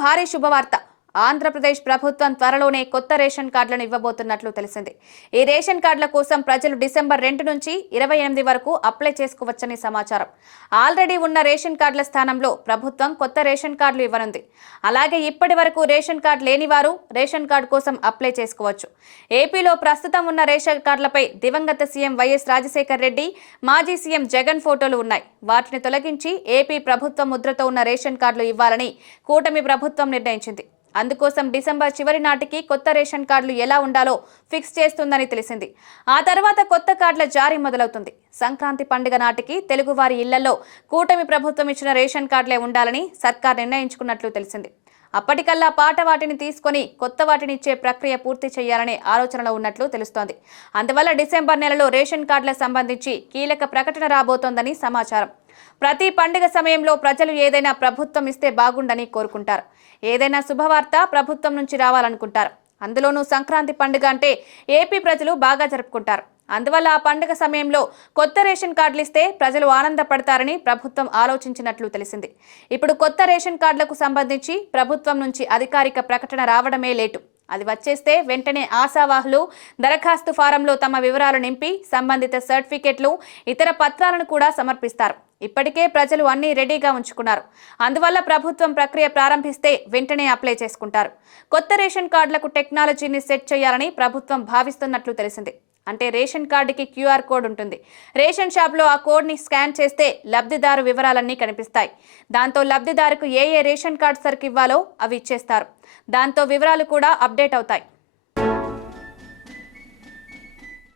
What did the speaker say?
భారీ శుభవార్త. ఆంధ్రప్రదేశ్ ప్రభుత్వం త్వరలోనే కొత్త రేషన్ కార్డులను ఇవ్వబోతున్నట్లు తెలిసింది. ఈ రేషన్ కార్డుల కోసం ప్రజలు డిసెంబర్ 2 నుంచి 28 వరకు అప్లై చేసుకోవచ్చని సమాచారం. ఆల్రెడీ ఉన్న రేషన్ కార్డుల స్థానంలో ప్రభుత్వం కొత్త రేషన్ కార్డులు ఇవ్వనుంది. అలాగే ఇప్పటి వరకు రేషన్ కార్డు లేని వారు రేషన్ కార్డు కోసం అప్లై చేసుకోవచ్చు. ఏపీలో ప్రస్తుతం ఉన్న రేషన్ కార్డులపై దివంగత సీఎం వైఎస్ రాజశేఖర్ రెడ్డి, మాజీ సీఎం జగన్ ఫోటోలు ఉన్నాయి. వాటిని తొలగించి ఏపీ ప్రభుత్వ ముద్రతో ఉన్న రేషన్ కార్డులు ఇవ్వాలని కూటమి ప్రభుత్వం నిర్ణయించింది. అందుకోసం డిసెంబర్ చివరి నాటికి కొత్త రేషన్ కార్డులు ఎలా ఉండాలో ఫిక్స్ చేస్తుందని తెలిసింది. ఆ తర్వాత కొత్త కార్డుల జారీ మొదలవుతుంది. సంక్రాంతి పండుగ నాటికి తెలుగువారి ఇళ్లలో కూటమి ప్రభుత్వం ఇచ్చిన రేషన్ కార్డులే ఉండాలని సర్కార్ నిర్ణయించుకున్నట్లు తెలిసింది. అప్పటికల్లా పాత వాటిని తీసుకొని కొత్త వాటిని ఇచ్చే ప్రక్రియ పూర్తి చేయాలనే ఆలోచనలో ఉన్నట్లు తెలుస్తోంది. అందువల్ల డిసెంబర్ నెలలో రేషన్ కార్డులకు సంబంధించి కీలక ప్రకటన రాబోతోందని సమాచారం. ప్రతి పండుగ సమయంలో ప్రజలు ఏదైనా ప్రభుత్వం ఇస్తే బాగుండని కోరుకుంటారు. ఏదైనా శుభవార్త ప్రభుత్వం నుంచి రావాలనుకుంటారు. అందులోనూ సంక్రాంతి పండుగ అంటే ఏపీ ప్రజలు బాగా జరుపుకుంటారు. అందువల్ల ఆ పండుగ సమయంలో కొత్త రేషన్ కార్డులు ఇస్తే ప్రజలు ఆనందపడతారని ప్రభుత్వం ఆలోచించినట్లు తెలిసింది. ఇప్పుడు కొత్త రేషన్ కార్డులకు సంబంధించి ప్రభుత్వం నుంచి అధికారిక ప్రకటన రావడమే లేటు. అది వచ్చేస్తే వెంటనే ఆశావాహులు దరఖాస్తు ఫారంలో తమ వివరాలు నింపి సంబంధిత సర్టిఫికెట్లు, ఇతర పత్రాలను కూడా సమర్పిస్తారు. ఇప్పటికే ప్రజలు అన్ని రెడీగా ఉంచుకున్నారు. అందువల్ల ప్రభుత్వం ప్రక్రియ ప్రారంభిస్తే వెంటనే అప్లై చేసుకుంటారు. కొత్త రేషన్ కార్డులకు టెక్నాలజీని సెట్ చేయాలని ప్రభుత్వం భావిస్తున్నట్లు తెలిసింది. అంటే రేషన్ కార్డుకి క్యూఆర్ కోడ్ ఉంటుంది. రేషన్ షాప్లో ఆ కోడ్ని స్కాన్ చేస్తే లబ్ధిదారు వివరాలన్నీ కనిపిస్తాయి. దాంతో లబ్ధిదారుకు ఏ రేషన్ కార్డు సరుకు ఇవ్వాలో అవి ఇచ్చేస్తారు. దాంతో వివరాలు కూడా అప్డేట్ అవుతాయి.